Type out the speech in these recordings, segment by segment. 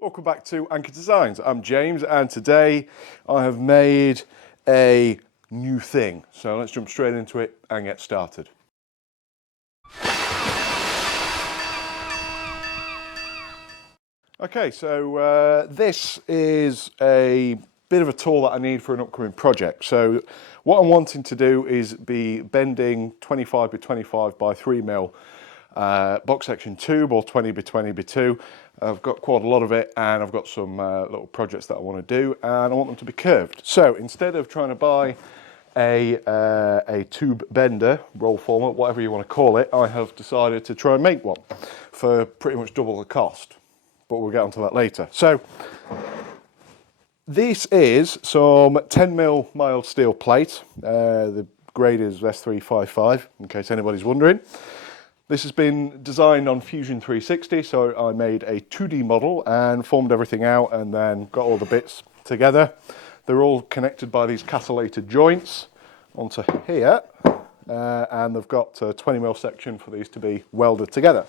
Welcome back to Anchor Designs. I'm James and today I have made a new thing. So let's jump straight into it and get started. Okay, so this is a bit of a tool that I need for an upcoming project. So what I'm wanting to do is be bending 25 by 25 by 3mm box section tube or 20 by 20 by 2. I've got quite a lot of it and I've got some little projects that I want to do and I want them to be curved. So instead of trying to buy a tube bender, roll former, whatever you want to call it, I have decided to try and make one for pretty much double the cost. But we'll get onto that later. So this is some 10mm mild steel plate. The grade is S355 in case anybody's wondering. This has been designed on Fusion 360, so I made a 2D model and formed everything out and then got all the bits together. They're all connected by these castellated joints onto here, and they've got a 20mm section for these to be welded together.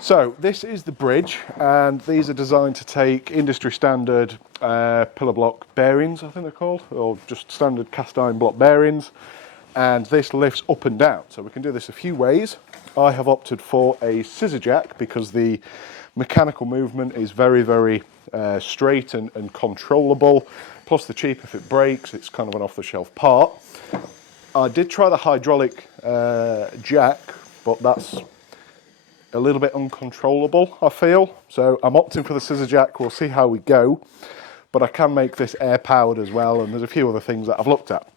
So this is the bridge, and these are designed to take industry standard pillar block bearings, I think they're called, or just standard cast iron block bearings, and this lifts up and down. So we can do this a few ways. I have opted for a scissor jack because the mechanical movement is very, very straight and controllable. Plus the cheap, if it breaks, it's kind of an off-the-shelf part. I did try the hydraulic jack, but that's a little bit uncontrollable, I feel. So I'm opting for the scissor jack. We'll see how we go. But I can make this air powered as well, and there's a few other things that I've looked at.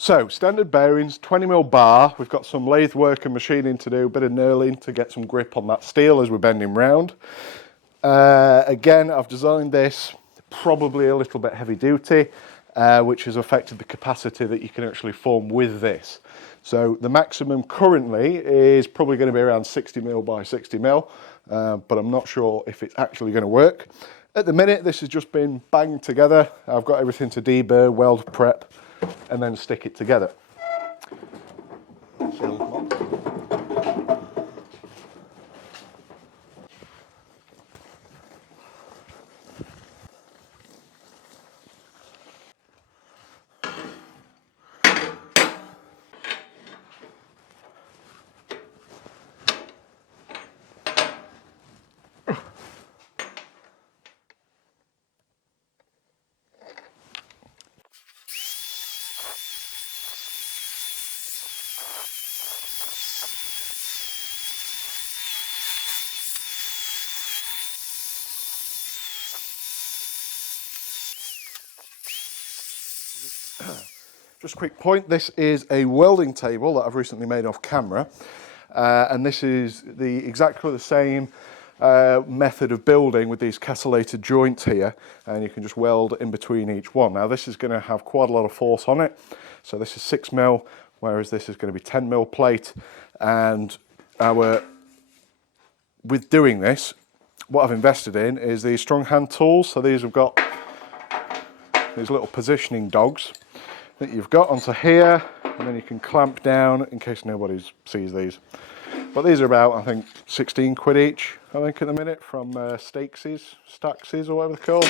So, standard bearings, 20mm bar. We've got some lathe work and machining to do, a bit of knurling to get some grip on that steel as we're bending round. Again, I've designed this probably a little bit heavy duty, which has affected the capacity that you can actually form with this. So the maximum currently is probably going to be around 60mm by 60mm, but I'm not sure if it's actually going to work. At the minute, this has just been banged together. I've got everything to deburr, weld, prep, and then stick it together. Just a quick point, this is a welding table that I've recently made off camera, and this is exactly the same method of building with these castellated joints here, and you can just weld in between each one. Now this is going to have quite a lot of force on it, so this is 6mm, whereas this is going to be 10mm plate, and with doing this, what I've invested in is these strong hand tools. So these have got these little positioning dogs that you've got onto here, and then you can clamp down in case nobody sees these. But these are about, I think, 16 quid each, I think, at the minute from Staxes or whatever they're called.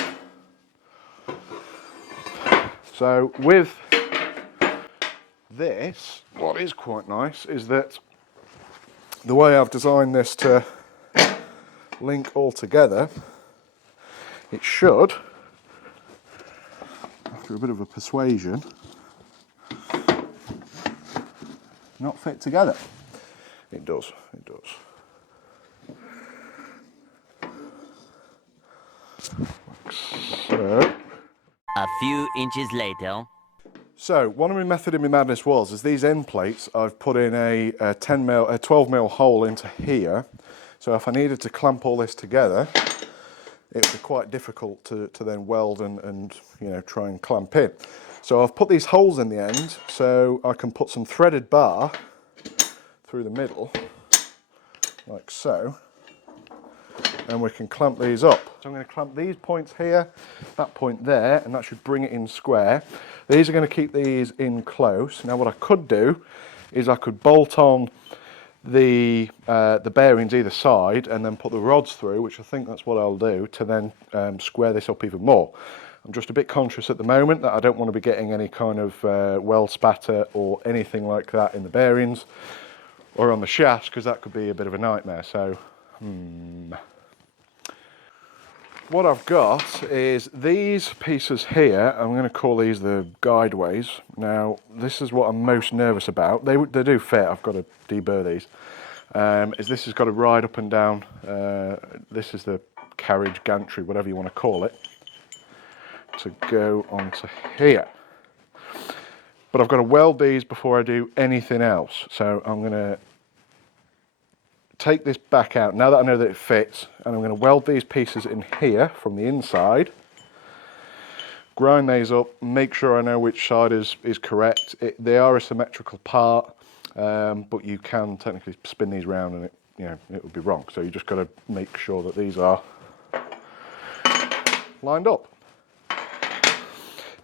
So with this, what is quite nice is that the way I've designed this to link all together, it should, after a bit of a persuasion, not fit together. It does, it does. Like so. A few inches later. So, one of my method in my madness is these end plates, I've put in a 12mm hole into here. So if I needed to clamp all this together, it would be quite difficult to then weld and you know, try and clamp in. So I've put these holes in the end so I can put some threaded bar through the middle, like so, and we can clamp these up. So I'm going to clamp these points here, that point there, and that should bring it in square. These are going to keep these in close. Now what I could do is I could bolt on the bearings either side and then put the rods through, which I think that's what I'll do, to then square this up even more. I'm just a bit conscious at the moment that I don't want to be getting any kind of weld spatter or anything like that in the bearings or on the shafts, because that could be a bit of a nightmare. So what I've got is these pieces here. I'm going to call these the guideways. Now, this is what I'm most nervous about. They do fit. I've got to deburr these. This has got to ride up and down. This is the carriage gantry, whatever you want to call it, to go onto here. But I've got to weld these before I do anything else. So I'm going to take this back out now that I know that it fits, and I'm going to weld these pieces in here from the inside, grind these up, make sure I know which side is correct. They are a symmetrical part, but you can technically spin these round and it would be wrong. So you just got to make sure that these are lined up.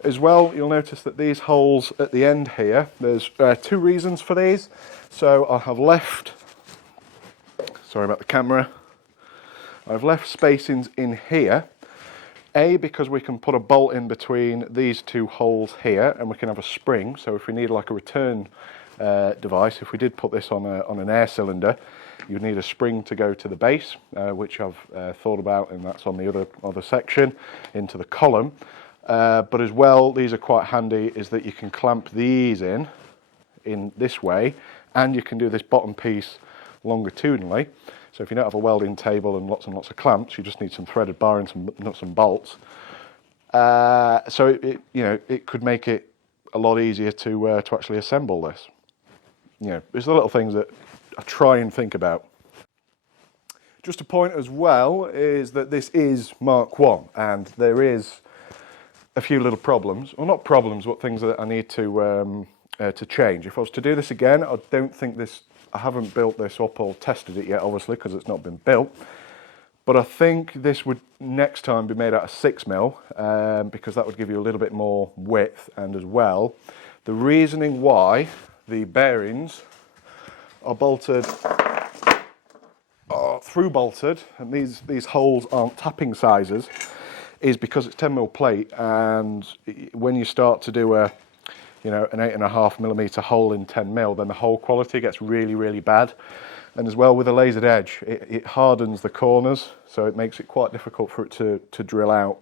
As well, you'll notice that these holes at the end here, there's two reasons for these. So I have left, sorry about the camera, I've left spacings in here. A, because we can put a bolt in between these two holes here and we can have a spring. So if we need like a return device, if we did put this on an air cylinder, you'd need a spring to go to the base, which I've thought about, and that's on the other section into the column. But as well, these are quite handy, is that you can clamp these in this way, and you can do this bottom piece longitudinally. So if you don't have a welding table and lots of clamps, you just need some threaded bar and some nuts and bolts. So it could make it a lot easier to actually assemble this. It's the little things that I try and think about. Just a point as well is that this is Mark 1, and there is a few little problems, or not problems, but things that I need to change. If I was to do this again, I don't think I haven't built this up or tested it yet, obviously, because it's not been built. But I think this would next time be made out of 6mm, because that would give you a little bit more width. And as well, the reasoning why the bearings are bolted, through bolted, and these holes aren't tapping sizes, is because it's 10mm plate, and when you start to do an 8.5mm hole in 10mm, then the hole quality gets really, really bad. And as well, with a lasered edge, it hardens the corners, so it makes it quite difficult for it to drill out.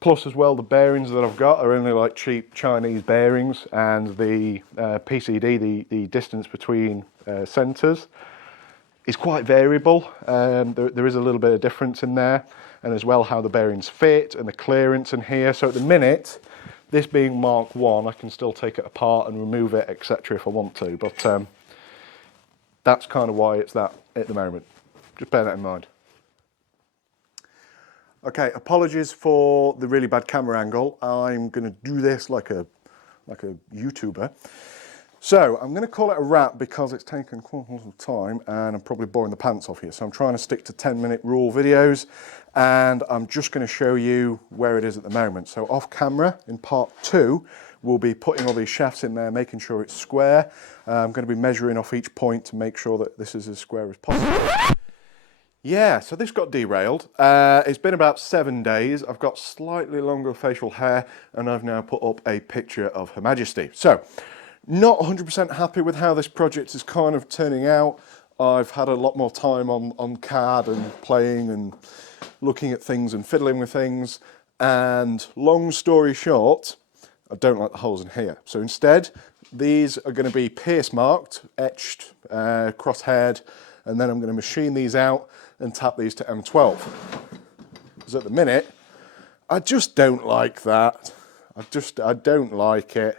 Plus as well, the bearings that I've got are only like cheap Chinese bearings, and the PCD, the distance between centres, is quite variable. There is a little bit of difference in there, and as well how the bearings fit and the clearance in here. So at the minute, this being Mark 1, I can still take it apart and remove it, etc. if I want to, but that's kind of why it's that at the moment. Just bear that in mind. Okay, apologies for the really bad camera angle. I'm going to do this like a YouTuber. So I'm going to call it a wrap because it's taken quite a lot of time and I'm probably boring the pants off here. So I'm trying to stick to 10-minute rule videos, and I'm just going to show you where it is at the moment. So off camera in part 2, we'll be putting all these shafts in there, making sure it's square. I'm going to be measuring off each point to make sure that this is as square as possible. Yeah, so this got derailed. It's been about 7 days. I've got slightly longer facial hair, and I've now put up a picture of Her Majesty. So, not 100% happy with how this project is kind of turning out. I've had a lot more time on CAD and playing and looking at things and fiddling with things. And long story short, I don't like the holes in here. So instead, these are going to be pierce marked, etched, cross-haired, and then I'm going to machine these out and tap these to M12. Because at the minute, I just don't like that. I don't like it.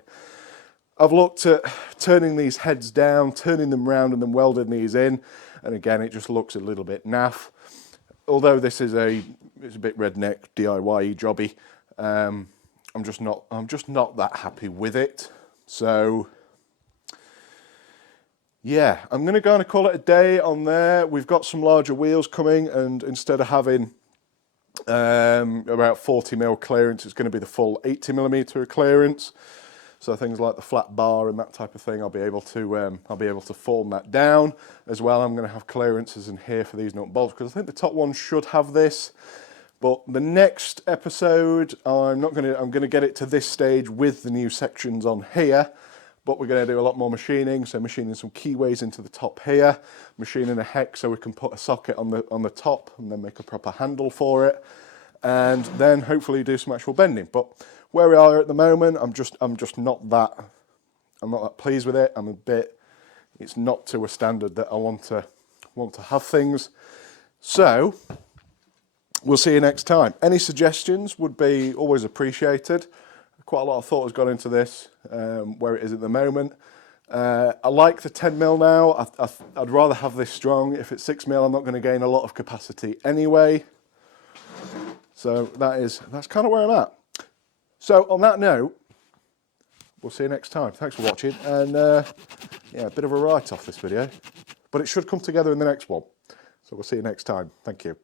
I've looked at turning these heads down, turning them round and then welding these in, and again it just looks a little bit naff. Although this is it's a bit redneck DIY jobby, I'm just not that happy with it. So yeah, I'm going to go and call it a day on there. We've got some larger wheels coming, and instead of having about 40mm clearance, it's going to be the full 80mm clearance. So things like the flat bar and that type of thing, I'll be able to form that down as well. I'm going to have clearances in here for these nut and bolts because I think the top one should have this. But the next episode, I'm going to get it to this stage with the new sections on here. But we're going to do a lot more machining, so machining some keyways into the top here, machining a hex so we can put a socket on the top and then make a proper handle for it, and then hopefully do some actual bending. But where we are at the moment, I'm just not that pleased with it. It's not to a standard that I want to have things. So we'll see you next time. Any suggestions would be always appreciated. Quite a lot of thought has gone into this, where it is at the moment. I like the 10mm now. I'd rather have this strong. If it's 6mm, I'm not going to gain a lot of capacity anyway. So that's kind of where I'm at. So on that note, we'll see you next time. Thanks for watching. And yeah, a bit of a write-off this video, but it should come together in the next one. So we'll see you next time. Thank you.